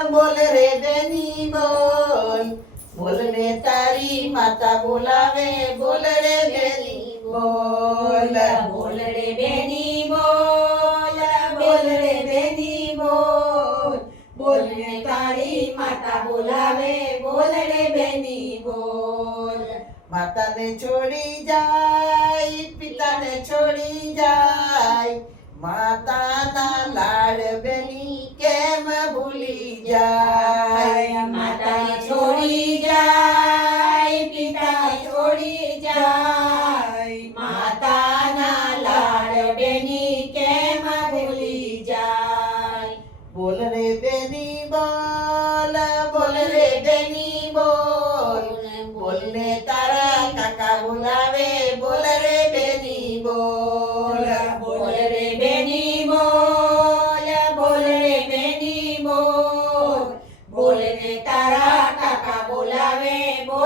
બોલ રે બેની બોલ બોલ ને તારી માતા બોલાવે, બોલ રે બેની બોલ બોલ રે બેની બોલ બોલ રે બેની બોલ બોલ ને તારી માતા બોલાવે, બોલ રે બેની બોલ. માતાને છોડી જાય, પિતાને છોડી જાય, માતાના લાડ જાય માતા છોડી જાય પિતા છોડી જાય. માતાના લાડ બેની કેમ ભૂલી જાય? બોલ રે બેની બોલ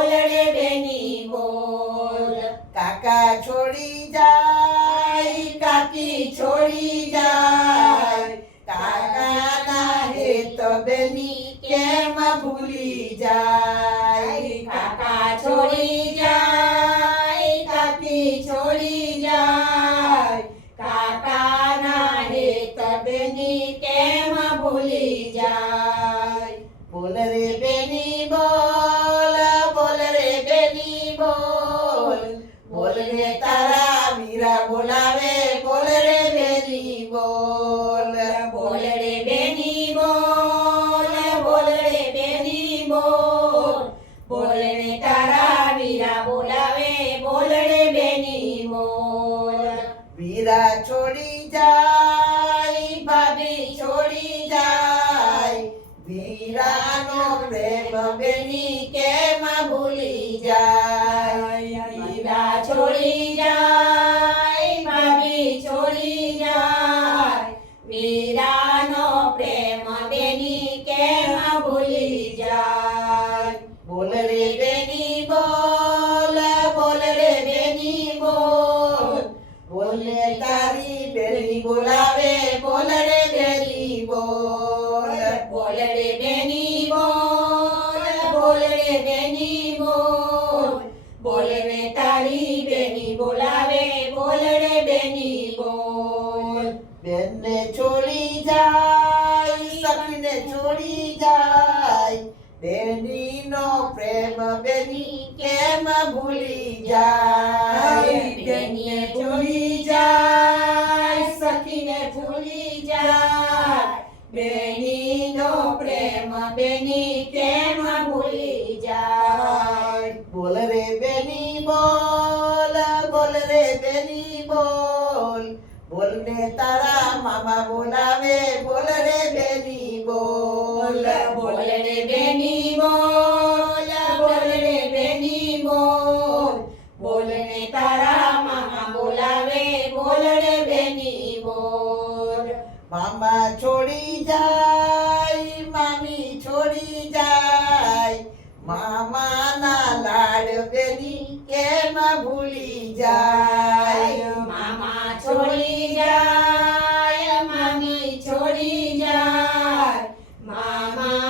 બોલાવે બોલ રે બેની બોલ કાકા છોડી જાય કાકી છોડી જાય કાકાના હેત બેની કેમ ભૂલી જાય કાકા છોડી જાય કાકી છોડી જાય કાકાના હેત બેની કેમ ભૂલી જાય બોલ રે બેની બોલ બેની બોલને તારા વીરા બોલાવે બોલને બેની મોર વીરા છોડી જાય ભાભી છોડી જાય વીરાનો પ્રેમ બેની કેમ ભૂલી જાય? વીરા છોડી જાય. બેની બોલ બોલ ને તારી બેની બોલાવે બોલ રે બેની બોલ બોલ. રે બેની બોલ બોલ રે બેની બોલ બોલે. રે તારી બેની બોલાવે બોલ રે બેની બોલ. બેનને છોડી જાય સખીને છોડી જાય. બેનીનો પ્રેમ બેની કેમ ભૂલી જાય? પ્રેમ બેની કેમ ભૂલી જાય બોલ રે બેની બોલ બોલ રે બેની બોલ બોલ ને તારા મામા બોલાવે બોલ રે બેની બોલ બોલ રે બેની બોલ બોલ રે બેની બોલ બોલ ને તારા મામા બોલાવે બોલ રે બેની બોલ મામા છોડી જાય મામી છોડી જાય. મામાના લાડ બેની કેમ ભૂલી જાય? મામા છોડી જાય મમ્મી છોડી જાય. મામા